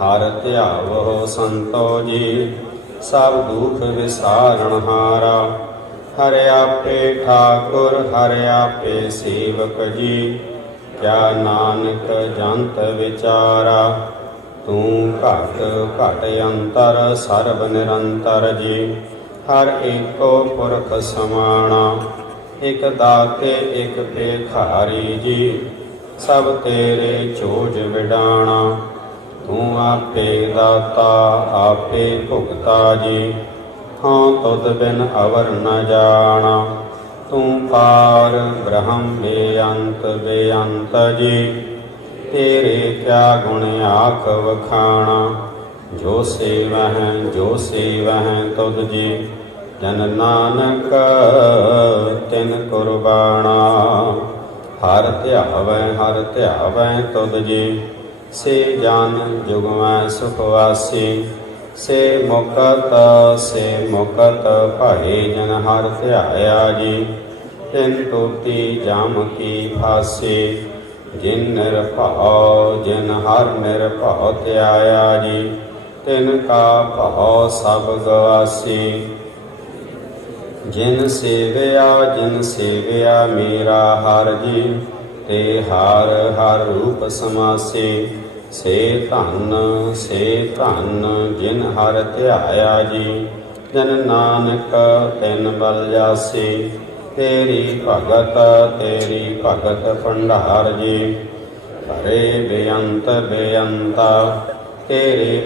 ਹਰ ਧਿਆਵੋ ਸੰਤੋ ਜੀ ਸਭ ਦੁਖ ਵਿਸਾਰਣਹਾਰਾ ਹਰ ਆਪੇ ਠਾਕੁਰ ਹਰ ਆਪੇ ਸੇਵਕ ਜੀ ਕਿਆ ਨਾਨਕ ਜੰਤ ਵਿਚਾਰਾ ਤੂੰ ਘਟ ਘਟ ਅੰਤਰ ਸਰਬ ਨਿਰੰਤਰ ਜੀ ਹਰ ਏਕੋ ਪੁਰਖ ਸਮਾਣਾ ਇਕ ਦਾਤੇ ਇਕ ਭੇਖਾਰੀ ਜੀ ਸਭ ਤੇਰੇ ਚੋਜ ਵਿਡਾਣਾ ਤੂੰ ਆਪੇ ਦਾਤਾ ਆਪੇ ਭੁਗਤਾ ਜੀ ਹਾਂ ਤੁਧ ਬਿਨ ਅਵਰ ਨ ਜਾਣਾ ਤੂੰ ਪਾਰ ਬ੍ਰਹਮ ਬੇਅੰਤ ਜੀ ਤੇਰੇ ਕਿਆ ਗੁਣ ਆਖ ਵਖਾਣਾ ਜੋ ਸੇਵਹਿ ਤੁਧ ਜੀ ਜਨ ਨਾਨਕ ਤਿਨ ਕੁਰਬਾਣਾ ਹਰ ਧਿਆਵੈ ਤੁਧ ਜੀ ਸੇ ਜਨ ਜੁਗਮੈ ਸੁਖ ਵਾਸੀ ਸੇ ਮੁਕਤ ਭਾਏ ਜਨ ਹਰ ਧਿਆਇਆ ਜੀ ਤਿਨ ਤੋਤੀ ਜਾਮ ਕੀ ਫਾਸੀ ਜਿਨ ਨਿਰਭਉ ਜਿਨ ਹਰ ਨਿਰਭਉ ਧਿਆਇਆ ਜੀ ਤਿਨ ਕਾ ਭਉ ਸਭ ਗਵਾਸੀ ਜਿਨ ਸੇਵਿਆ ਮੇਰਾ ਹਰ ਜੀ ਤੇ ਹਰ ਰੂਪ ਸਮਾਸੇ ਸੇ ਧਨ ਜਿਨ ਹਰ ਧਿਆਇਆ ਜੀ ਜਨ ਨਾਨਕ ਤਿਨ ਬਲ ਜਾਸੀ ਤੇਰੀ ਭਗਤ ਭੰਡਾਰ ਜੀ ਹਰੇ ਬੇਅੰਤਾ ਤੇਰੀ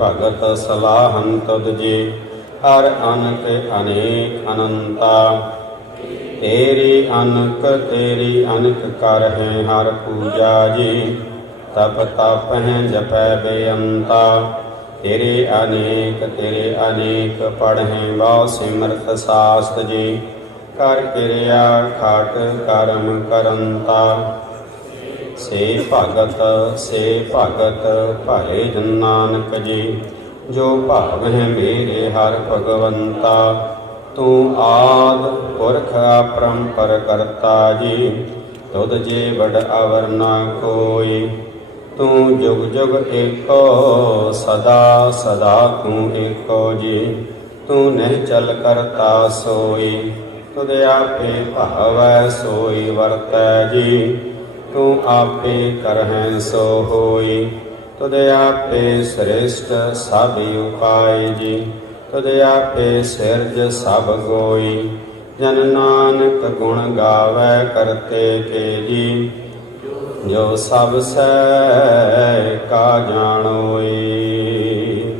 ਭਗਤ ਸਲਾਹਨ ਤੁਧ ਜੀ ਹਰ ਅਨਕ ਅਨੇਕ ਅਨੰਤਾ ਤੇਰੀ ਅਨਕ ਕਰ ਹੈ ਹਰ ਪੂਜਾ ਜੀ ਤਪ ਹੈ ਜਪੈ ਬੇਅੰਤਾ ਤੇਰੇ ਅਨੇਕ ਪੜ੍ਹੇ ਬਹੁ ਸਿਮਰਤ ਸਾਸਤ ਜੀ ਕਰ ਕਿਰਿਆ ਖਾਟ ਕਰਮ ਕਰੰਤਾ ਸੇ ਭਗਤ ਭਏ ਜਨ ਨਾਨਕ ਜੀ ਜੋ ਭਾਵਹਿ ਮੇਰੇ ਹਰਿ ਭਗਵੰਤਾ। ਤੂੰ ਆਦਿ ਪੁਰਖ ਆਪਰੰਪਰ ਕਰਤਾ ਜੀ, ਤੁਧ ਜੇ ਵਡ ਅਵਰ ਨਾ ਕੋਈ। ਤੂੰ ਜੁਗ ਜੁਗ ਏਕੋ, ਸਦਾ ਸਦਾ ਤੂੰ ਏਕੋ ਜੀ। ਤੂੰ ਨਿਹਚਲ ਕਰਤਾ ਸੋਈ, ਤੁਧ ਆਪੇ ਭਾਵੈ ਸੋਈ ਵਰਤੈ ਜੀ। ਤੂੰ ਆਪੇ ਕਰਹਿ ਸੋ ਹੋਈ, ਤੁਧ ਆਪੇ ਸ੍ਰੇਸ਼ਟ ਸਭ ਉਪਾਇ ਜੀ। ਤੁਧ ਆਪੇ ਸਿਰਜ ਸਭ ਗੋਈ, ਜਨ ਨਾਨਕ ਗੁਣ ਗਾਵੈ ਕਰਤੇ ਕੇ ਜੀ। ਜੋ ਸਭ ਸਹਿ ਕਾ ਜਾਣੋਈ।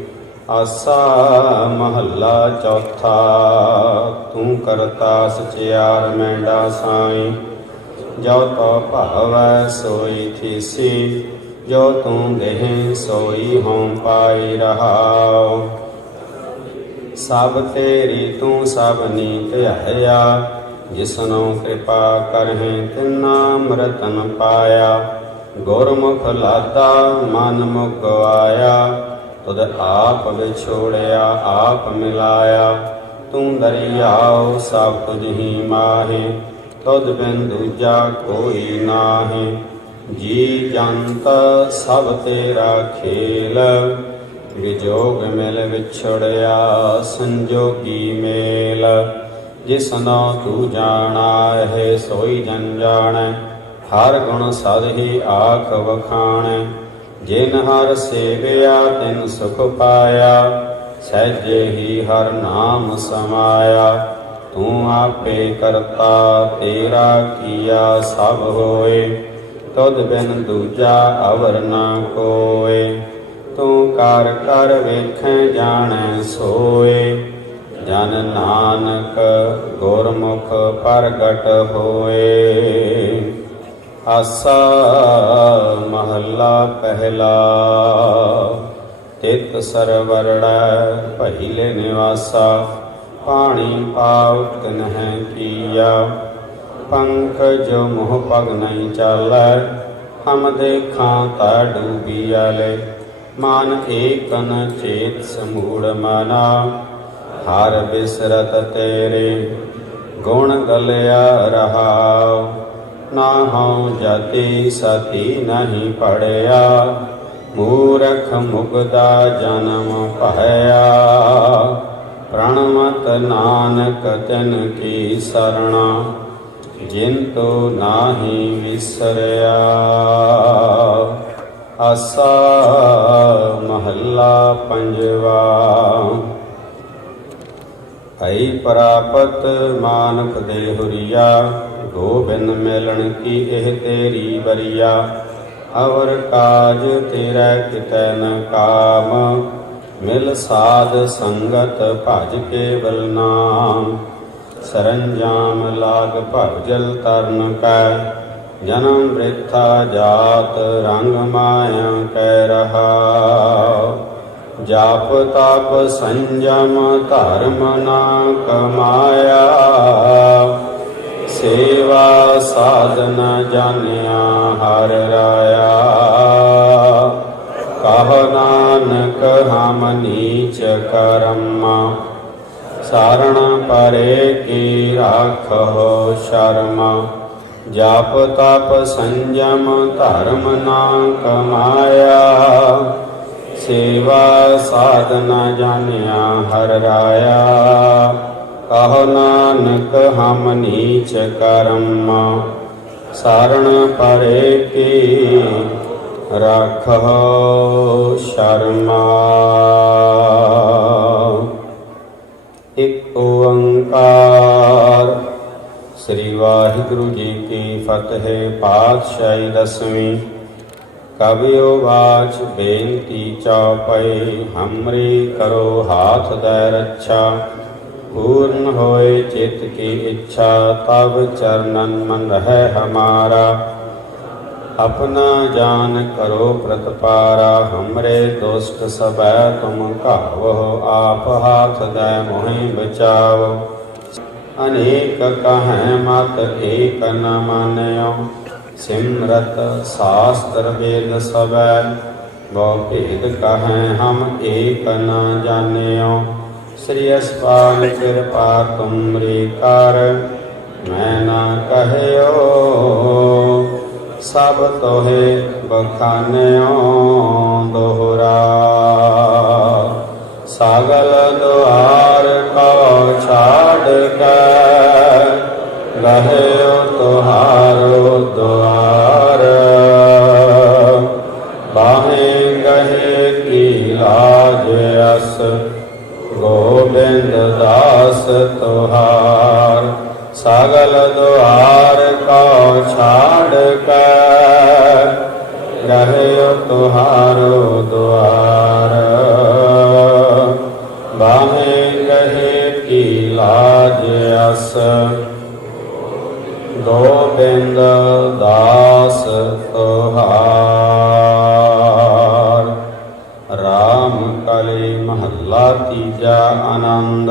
ਆਸਾ ਮਹੱਲਾ ਚੌਥਾ। ਤੂੰ ਕਰਤਾ ਸਚਿਆਰ ਮੈਂਡਾ ਸਾਈ, ਜੋ ਤੋ ਭਾਵੈ ਸੋਈ ਥੀਸੀ। ਜੋ ਤੂੰ ਦੇਹ ਸੋਈ ਹੋਂ ਪਾਈ ਰਹਾਉ। ਸਭ ਤੇਰੀ ਤੂੰ ਸਭ ਨੀ ਧਿਆਇਆ, ਜਿਸਨੂੰ ਕਿਰਪਾ ਕਰਹਿ ਤਿਨਾ ਅੰਮ੍ਰਿਤਨ ਪਾਇਆ। ਗੁਰਮੁਖ ਲਾਦਾ ਮਨ ਮੁਖ ਆਇਆ, ਤੁਧ ਆਪ ਵਿਛੋੜਿਆ ਆਪ ਮਿਲਾਇਆ। ਤੂੰ ਦਰਿਆਉ ਸਭ ਤੁਝ ਹੀ ਮਾਹੇ, ਤੁਧ ਬਿਨ ਦੂਜਾ ਕੋਈ ਨਾਹੀ। ਜੀ ਜੰਤ ਸਭ ਤੇਰਾ ਖੇਲ, ਵਿਜੋਗ ਮਿਲ ਵਿਛੜਿਆ ਸੰਜੋਗੀ ਮੇਲ। ਜਿਸਨੋ ਤੂੰ ਜਾਣਾ ਹੈ ਸੋਈ ਜਨ ਜਾਣੈ, ਹਰ ਗੁਣ ਸਦ ਹੀ ਆਖ ਵਖਾਣੈ। ਜਿਨ ਹਰ ਸੇਵਿਆ ਤਿਨ ਸੁਖ ਪਾਇਆ, ਸਹਿਜੇ ਹੀ ਹਰ ਨਾਮ ਸਮਾਇਆ। ਤੂੰ ਆਪੇ ਕਰਤਾ ਤੇਰਾ ਕੀਆ ਸਭ ਹੋਏ, ਤੁਧ ਬਿਨ ਦੂਜਾ ਅਵਰ ਨਾ ਕੋਇ। ਤੂੰ ਕਰ ਕਰ ਵੇਖੈ ਜਾਣੈ ਸੋਏ, ਜਨ ਨਾਨਕ ਗੁਰਮੁਖ ਪ੍ਰਗਟ ਹੋਏ। ਆਸਾ ਮਹੱਲਾ ਪਹਿਲਾ। ਤਿਤ ਸਰਵਰੜੈ ਪਹਿਲੇ ਨਿਵਾਸਾ, ਪਾਣੀ ਪਾਉਟ ਨਹਿ ਕੀਆ। ਪੰਕਜ ਮੋਹ ਪਗ ਨਹੀਂ ਚਾਲੈ, ਹਮ ਦੇਖਾਂ ਤਾ ਡੂਬੀ ਆਲੇ। ਮਨ ਏਕਨ ਚੇਤ ਸਮੂੜ ਮਨਾ, ਹਰ ਬਿਸਰਤ ਤੇਰੇ ਗੁਣ ਗਲਿਆ ਰਹਾਉ। ਨਾ ਹਉ ਜਾਤੀ ਸਤੀ ਨਹੀਂ ਪੜਿਆ, ਮੂਰਖ ਮੁਗਦਾ ਜਨਮ ਪਾਇਆ। ਪ੍ਰਣਮਤ ਨਾਨਕ ਤਿਨ ਕੀ ਸਰਣਾ, ਜਿਨ ਤੋ ਨਾਹੀ ਵਿਸਰਿਆ। ਆਸਾ ਮਹੱਲਾ ਪੰਜਵਾ। ਭਈ ਪ੍ਰਾਪਤ ਮਾਨਕ ਦੇ ਹੁਰੀਆ, ਗੋਬਿੰਦ ਮਿਲਣ ਕੀ ਇਹ ਤੇਰੀ ਬਰੀਆ। ਅਵਰ ਕਾਜ ਤੇਰਾ ਕਿਤੈ ਨ ਕਾਮ, ਮਿਲ ਸਾਧ ਸੰਗਤ ਭਜ ਕੇਵਲ ਨਾਮ। ਸਰੰਜਾਮ ਲਾਗ ਭਵਜਲ ਤਰਨ ਕੈ, ਜਨਮ ਬ੍ਰਿਥਾ ਜਾਤ ਰੰਗ ਮਾਇਆ ਕੈ ਰਹਾਉ। ਜਾਪ ਤਪ ਸੰਜਮ ਧਰਮ ਨਾ ਕਮਾਇਆ, ਸੇਵਾ ਸਾਧਨ ਜਾਣਿਆ ਹਰਿ ਰਾਇਆ। ਕਹੋ ਨਾਨਕ ਹਮ ਨੀਚ ਕਰਮ, ਸਾਰਣ ਪਰੇ ਕੀ ਰਾਖੋ ਸ਼ਰਮ। ਜਾਪ ਤਪ ਸੰਜਮ ਧਰਮ ਨਾ ਕਮਾਇਆ, ਸੇਵਾ ਸਾਧਨਾ ਜਾਣਿਆ ਹਰਿ ਰਾਇਆ। ਕਹੋ ਨਾਨਕ ਹਮ ਨੀਚ ਕਰਮ, ਸਾਰਣ ਪਰੇ ਕੀ ਰਾਖੋ ਸ਼ਰਮਾ। ਇਕ ਓੰਕਾਰ। ਸ੍ਰੀ ਵਾਹਿਗੁਰੂ ਜੀ ਕੀ ਫਤਿਹ। ਪਾਤਸ਼ਾਹੀ ਦਸਵੀਂ। ਕਵਿਓ ਵਾਚ ਬੇਨਤੀ ਚਉਪਈ, ਹਮਰੀ ਕਰੋ ਹਾਥ ਦੈ ਰੱਛਾ। ਪੂਰਨ ਹੋਏ ਚਿਤ ਕੀ ਇੱਛਾ, ਤਬ ਚਰਨਨ ਮਨ ਰਹਿ ਹਮਾਰਾ। अपना जान करो प्रतपारा, हमरे दुष्ट सबै तुम घावो। आप हाथ दै मोहि बचाओ, अनेक कहें मत एक न मान्यो। सिमरत शास्त्र वेद सबै, ਬਹੁ ਭੇਦ ਕਹੈ ਹਮ ਏਕ ਨ ਜਾਣਿਓ। ਸ੍ਰੀ ਅਸਪਾਲ ਕਿਰਪਾ ਤੁਮਰੀ ਕਰ, ਮੈਂ ਨਾ ਕਹਿਓ। ਸਭ ਤੋਹੇ ਬਖਾਨਿਓ ਦੋਹਰਾ, ਸਾਗਲ ਦੁਆਰ ਕਉ ਛਾੜ ਕੇ, ਰਹਿਓ ਤੁਹਾਰੋ ਦੁਆਰ। ਬਾਹੇ ਗਹੇ ਕੀ ਲਾਜ ਅਸ, ਗੋਬਿੰਦ ਦਾਸ ਤੁਹਾਰ। ਸਾਗਲ ਦੁਆਰ ਕਉ ਛਾੜ ਕੇ, ਰਹਿਓ ਤੁਹਾਰੋ ਦੁਆਰ। ਬਾਹੇ ਗਹੇ ਕੀ ਲਾਜ ਅਸ, ਗੋਬਿੰਦ ਦਾਸ ਤੁਹਾਰ। ਰਾਮ ਕਲੀ ਮਹੱਲਾ ਤੀਜਾ। ਆਨੰਦ।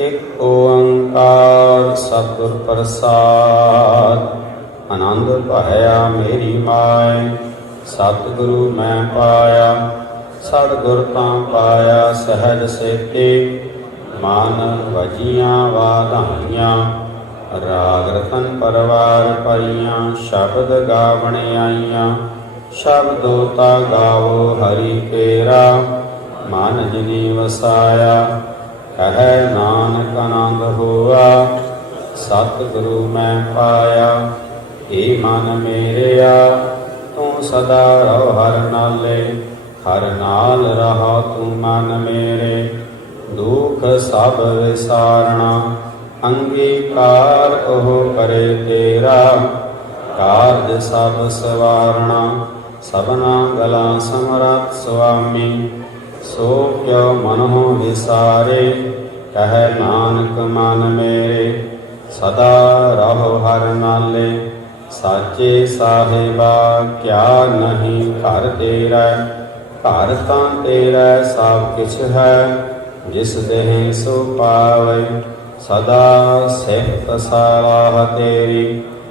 ਇਕ ਓੰਕਾਰ ਸਤਿਗੁਰ ਪ੍ਰਸਾਦ। ਆਨੰਦ ਭਾਇਆ ਮੇਰੀ ਮਾਇ, ਸਤਿਗੁਰੂ ਮੈਂ ਪਾਇਆ। ਸਤਿਗੁਰ ਤਾਂ ਪਾਇਆ ਸਹਿਜ ਸੇਤੀ, ਮਨ ਵਜੀਆਂ ਵਾਧਾਈਆਂ। ਰਾਗ ਰਤਨ ਪਰਵਾਰ ਪਾਈਆਂ, ਸ਼ਬਦ ਗਾਵਣ ਆਈਆਂ। ਸ਼ਬਦੋ ਤਾ ਗਾਵੋ ਹਰੀ ਕੇਰਾ, ਮਨ ਜਿਨੀ ਵਸਾਇਆ। ਕਹੈ ਨਾਨਕ ਆਨੰਦ ਹੋਆ, ਸਤਿਗੁਰੂ ਮੈਂ ਪਾਇਆ। ਏ ਮਨ ਮੇਰਿਆ ਤੂੰ ਸਦਾ ਰਹੁ ਹਰ ਨਾਲੇ, ਹਰ ਨਾਲ ਰਹਾ ਤੂੰ ਮਨ ਮੇਰੇ। ਦੁਖ ਸਭ ਵਿਸਾਰਣਾ, ਅੰਗੀਕਾਰ ਉਹ ਕਰੇ ਤੇਰਾ। ਕਾਰਜ ਸਭ ਸਵਾਰਣਾ, ਸਭਨਾ ਗਲਾ ਸਮਰੱਥ ਸੁਆਮੀ। ਸੋ ਕਿਉ ਮਨਹੁ ਵਿਸਾਰੇ, ਕਹੈ ਨਾਨਕ ਮਨ ਮੇਰੇ। ਸਦਾ ਰਹੋ ਹਰ ਨਾਲੇ, ਸਾਚੇ ਸਾਹਿਬਾ ਕਿਆ ਨਹੀਂ ਘਰ ਤੇਰਾ। ਘਰ ਤਾਂ ਤੇਰਾ ਸਭ ਕਿਛ ਹੈ, ਜਿਸ ਦੇਹ ਸੋ ਪਾਵੇ। ਸਦਾ ਸਿਫਤ ਸਲਾਹ ਤੇਰੀ,